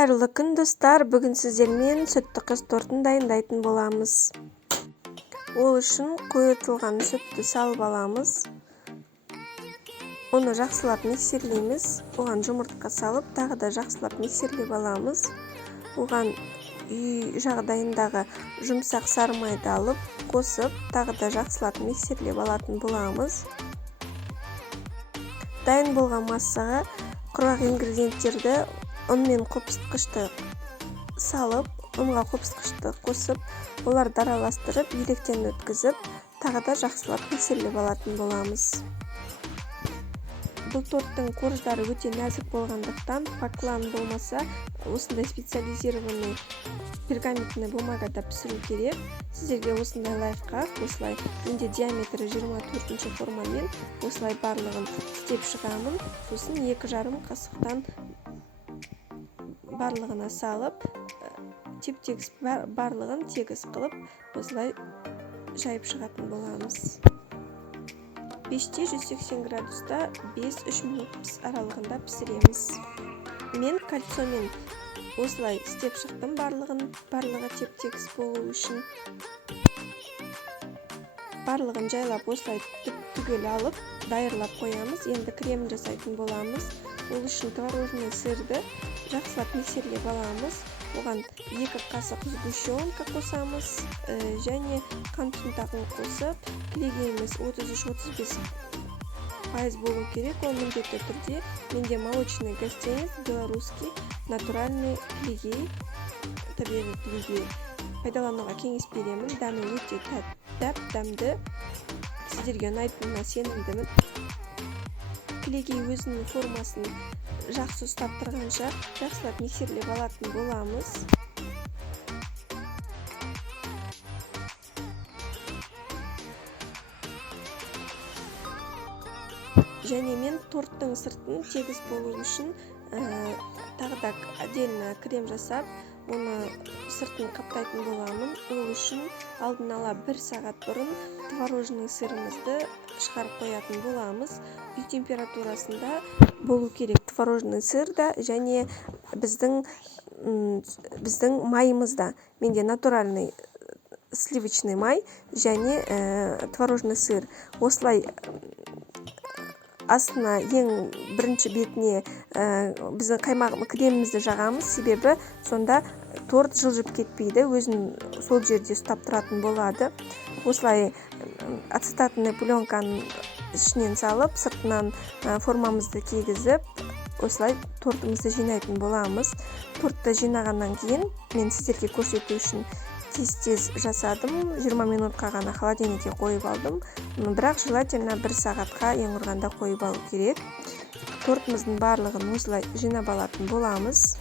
Қайырлы күн достар, бүгін сіздермен сүтті қыз тортын дайындайтын боламыз. Ол үшін қойытылған сүтті салып аламыз. Оны жақсылап миксерлейміз. Оған жұмыртқа салып, тағы да жақсылап миксерлеп аламыз. Оған үй жағдайындағы жұмсақ сары майды алып, қосып, тағы да жақсылап миксерлеп алатын боламыз. Дайын болған массаға құрғақ ингредиенттерді ұн мен қопсытқышты салып, ұнға қопсытқышты қосып, оларды араластырып, електен өткізіп, тағы да жақсылап миксерлеп алатын боламыз. Бұл торттың корждары өте нәзік болғандықтан, поклан болмаса, осындай специализированный пергаментный бумагада пісіру керек. Сіздерге осындай лайфхак, осылай менде диаметрі 24 формамен осылай барлығын істеп шығамын. Сосын 2,5 қасықтан барлығына салып, теп-тегіс барлығын тегіс қылып, осылай жайып шығатын боламыз. Пеште 180 градуста 5-3 минут аралығында пісіреміз. Мен кольцомен осылай істеп шықтым барлығы теп-тегіс болу үшін. Барлығын жайлап осылай түгел алып, дайырлап қоямыз. Енді крем жасайтын боламыз. Ол үшін творожный сырды жақсылап миксерлеп аламыз. Оған 2 қасық сгущенка қосамыз, және қант ұнтағын қосып, кілегейіміз 33-35% болу керек. Ол міндетті түрде. Менде молочный гостиниц, белорусский, натуральный кілегей, табиғи кілегей. Пайдалануға кеңес беремін. Дәмі өте дәмді. Сіздерге ұнайтынына сенімдімін. Кілегей өзінің формасын жақсы ұстап тұрғанша жақсылап миксерлеп алатын боламыз. Және мен торттың сыртын тегіс болу үшін тағы да отдельно крем жасап, оны сыртын қаптайтын боламын. Ол үшін алдын ала 1 сағат бұрын творожный сырымызды шығарып қоятын боламыз. Үй температурасында болу керек творожный сырда және біздің майымызда. Менде натуральный сливочный май және творожный сыр. Осылай астына ең бірінші бетіне біздің қаймақ кремімізді жағамыз, себебі сонда торт жылжып кетпейді, өзін сол жерде ұстап тұратын болады. Осылай ацетатный пленканың ішінен салып, сыртынан формамызды кигізіп, осылай тортымызды жинайтын боламыз. Тортты жинағаннан кейін мен сіздерге көрсету үшін тез жасадым. 20 минутқа ғана холодильникке қойып алдым. Бірақ желательно 1 сағатқа ең құрғанда қойып алу керек. Тортымыздың барлығын осылай жинап алатын боламыз.